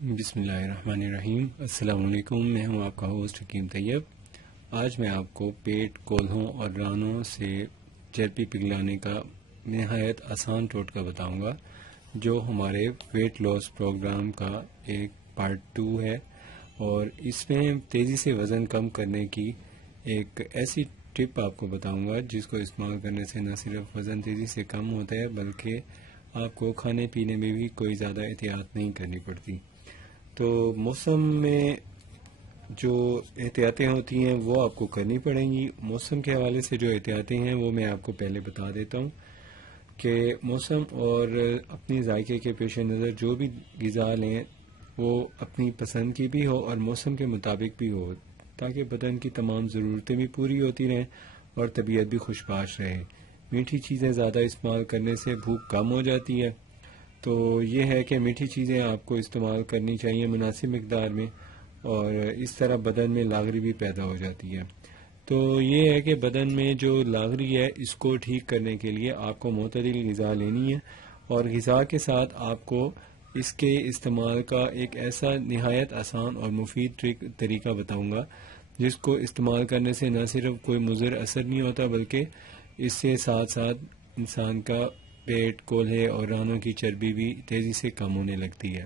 بسم اللہ الرحمن الرحیم۔ السلام علیکم، میں ہوں آپ کا ہوسٹ حکیم طیب۔ آج میں آپ کو پیٹ، کولہوں اور رانوں سے چربی پگھلانے کا نہایت آسان ٹوٹکا بتاؤں گا، جو ہمارے ویٹ لاس پروگرام کا ایک پارٹ 2 ہے، اور اس میں تیزی سے وزن کم کرنے کی ایک ایسی ٹپ آپ کو بتاؤں گا جس کو استعمال کرنے سے نہ صرف وزن تیزی سے کم ہوتا ہے بلکہ آپ کو کھانے پینے میں بھی کوئی زیادہ احتیاط نہیں کرنی پڑتی۔ تو موسم میں جو احتیاطیں ہوتی ہیں وہ آپ کو کرنی پڑیں گی۔ موسم کے حوالے سے جو احتیاطیں ہیں وہ میں آپ کو پہلے بتا دیتا ہوں کہ موسم اور اپنی ذائقے کے پیش نظر جو بھی غذا لیں وہ اپنی پسند کی بھی ہو اور موسم کے مطابق بھی ہو، تاکہ بدن کی تمام ضرورتیں بھی پوری ہوتی رہیں اور طبیعت بھی خوشباش رہے۔ میٹھی چیزیں زیادہ استعمال کرنے سے بھوک کم ہو جاتی ہے، تو یہ ہے کہ میٹھی چیزیں آپ کو استعمال کرنی چاہیے مناسب مقدار میں، اور اس طرح بدن میں لاغری بھی پیدا ہو جاتی ہے۔ تو یہ ہے کہ بدن میں جو لاغری ہے اس کو ٹھیک کرنے کے لیے آپ کو معتدل غذا لینی ہے، اور غذا کے ساتھ آپ کو اس کے استعمال کا ایک ایسا نہایت آسان اور مفید طریقہ بتاؤں گا جس کو استعمال کرنے سے نہ صرف کوئی مضر اثر نہیں ہوتا بلکہ اس سے ساتھ ساتھ انسان کا پیٹ، کولہے اور رانوں کی چربی بھی تیزی سے کم ہونے لگتی ہے۔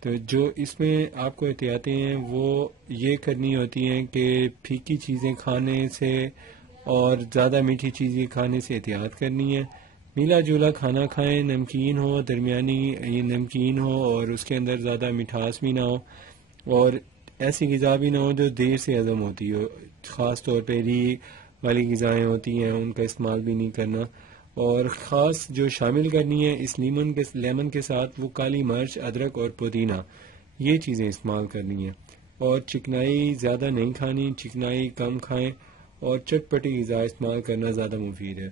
تو جو اس میں آپ کو احتیاطیں ہیں وہ یہ کرنی ہوتی ہیں کہ پھیکی چیزیں کھانے سے اور زیادہ میٹھی چیزیں کھانے سے احتیاط کرنی ہے۔ ملا جلا کھانا کھائیں، نمکین ہو، درمیانی نمکین ہو اور اس کے اندر زیادہ مٹھاس بھی نہ ہو، اور ایسی غذا بھی نہ ہو جو دیر سے ہضم ہوتی ہو، خاص طور پہ ری والی غذائیں ہوتی ہیں ان کا استعمال بھی نہیں کرنا، اور خاص جو شامل کرنی ہے اس لیمن کے ساتھ وہ کالی مرچ، ادرک اور پودینہ، یہ چیزیں استعمال کرنی ہیں۔ اور چکنائی زیادہ نہیں کھانی، چکنائی کم کھائیں، اور چٹپٹی غذا استعمال کرنا زیادہ مفید ہے۔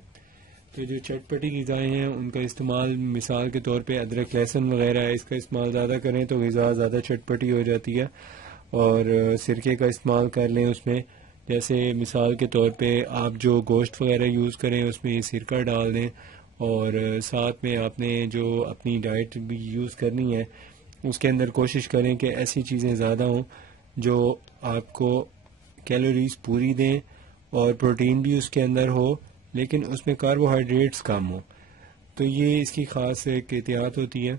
تو جو چٹپٹی غذائیں ہیں ان کا استعمال مثال کے طور پہ ادرک، لہسن وغیرہ ہے، اس کا استعمال زیادہ کریں تو غذا زیادہ چٹپٹی ہو جاتی ہے، اور سرکے کا استعمال کر لیں اس میں، جیسے مثال کے طور پہ آپ جو گوشت وغیرہ یوز کریں اس میں سرکہ ڈال دیں، اور ساتھ میں آپ نے جو اپنی ڈائٹ بھی یوز کرنی ہے اس کے اندر کوشش کریں کہ ایسی چیزیں زیادہ ہوں جو آپ کو کیلوریز پوری دیں اور پروٹین بھی اس کے اندر ہو لیکن اس میں کاربوہائیڈریٹس کم ہو۔ تو یہ اس کی خاص ایک احتیاط ہوتی ہے۔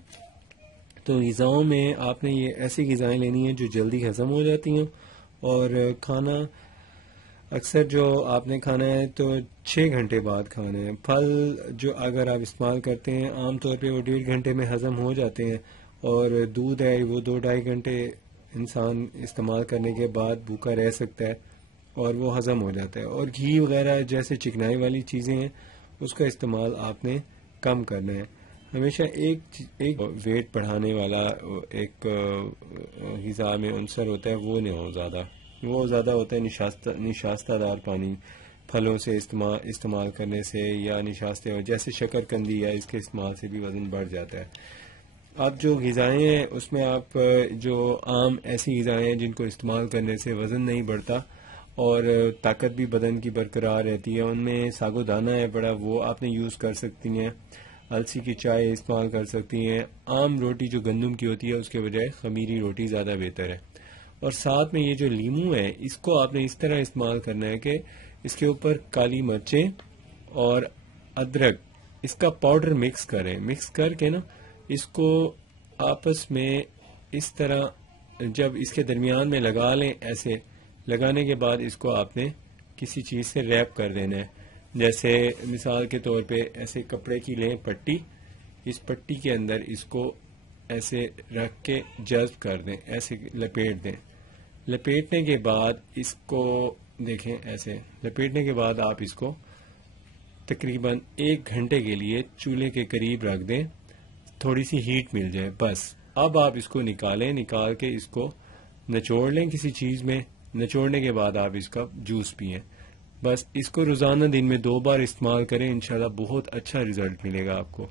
تو غذاؤں میں آپ نے یہ ایسی غذائیں لینی ہیں جو جلدی ہضم ہو جاتی ہیں، اور کھانا اکثر جو آپ نے کھانا ہے تو 6 گھنٹے بعد کھانا ہے۔ پھل جو اگر آپ استعمال کرتے ہیں عام طور پہ وہ 1.5 گھنٹے میں ہضم ہو جاتے ہیں، اور دودھ ہے وہ 2-2.5 گھنٹے انسان استعمال کرنے کے بعد بھوکا رہ سکتا ہے اور وہ ہضم ہو جاتا ہے، اور گھی وغیرہ جیسے چکنائی والی چیزیں ہیں اس کا استعمال آپ نے کم کرنا ہے۔ ہمیشہ ایک ویٹ بڑھانے والا ایک غذا میں عنصر ہوتا ہے وہ نہیں ہو زیادہ، وہ زیادہ ہوتا ہے نشاستہ دار پانی پھلوں سے استعمال کرنے سے، یا نشاستے جیسے شکر قندی ہے اس کے استعمال سے بھی وزن بڑھ جاتا ہے۔ اب جو غذائیں ہیں اس میں آپ جو عام ایسی غذائیں ہیں جن کو استعمال کرنے سے وزن نہیں بڑھتا اور طاقت بھی بدن کی برقرار رہتی ہے، ان میں ساگو دانہ ہے بڑا، وہ آپ نے یوز کر سکتی ہیں، السی کی چائے استعمال کر سکتی ہیں، عام روٹی جو گندم کی ہوتی ہے اس کے بجائے خمیری روٹی زیادہ بہتر ہے، اور ساتھ میں یہ جو لیمو ہے اس کو آپ نے اس طرح استعمال کرنا ہے کہ اس کے اوپر کالی مرچیں اور ادرک اس کا پاؤڈر مکس کر کے نا اس کو آپس میں اس طرح جب اس کے درمیان میں لگا لیں، ایسے لگانے کے بعد اس کو آپ نے کسی چیز سے ریپ کر دینا ہے، جیسے مثال کے طور پہ ایسے کپڑے کی لیں پٹی، اس پٹی کے اندر اس کو ایسے رکھ کے جذب کر دیں، ایسے لپیٹ دیں۔ لپیٹنے کے بعد اس کو دیکھیں، ایسے لپیٹنے کے بعد آپ اس کو تقریباً 1 گھنٹے کے لیے چولہے کے قریب رکھ دیں، تھوڑی سی ہیٹ مل جائے بس۔ اب آپ اس کو نکال کے اس کو نچوڑ لیں کسی چیز میں، نچوڑنے کے بعد آپ اس کا جوس پئیں، بس اس کو روزانہ دن میں 2 بار استعمال کریں، انشاءاللہ بہت اچھا رزلٹ ملے گا آپ کو۔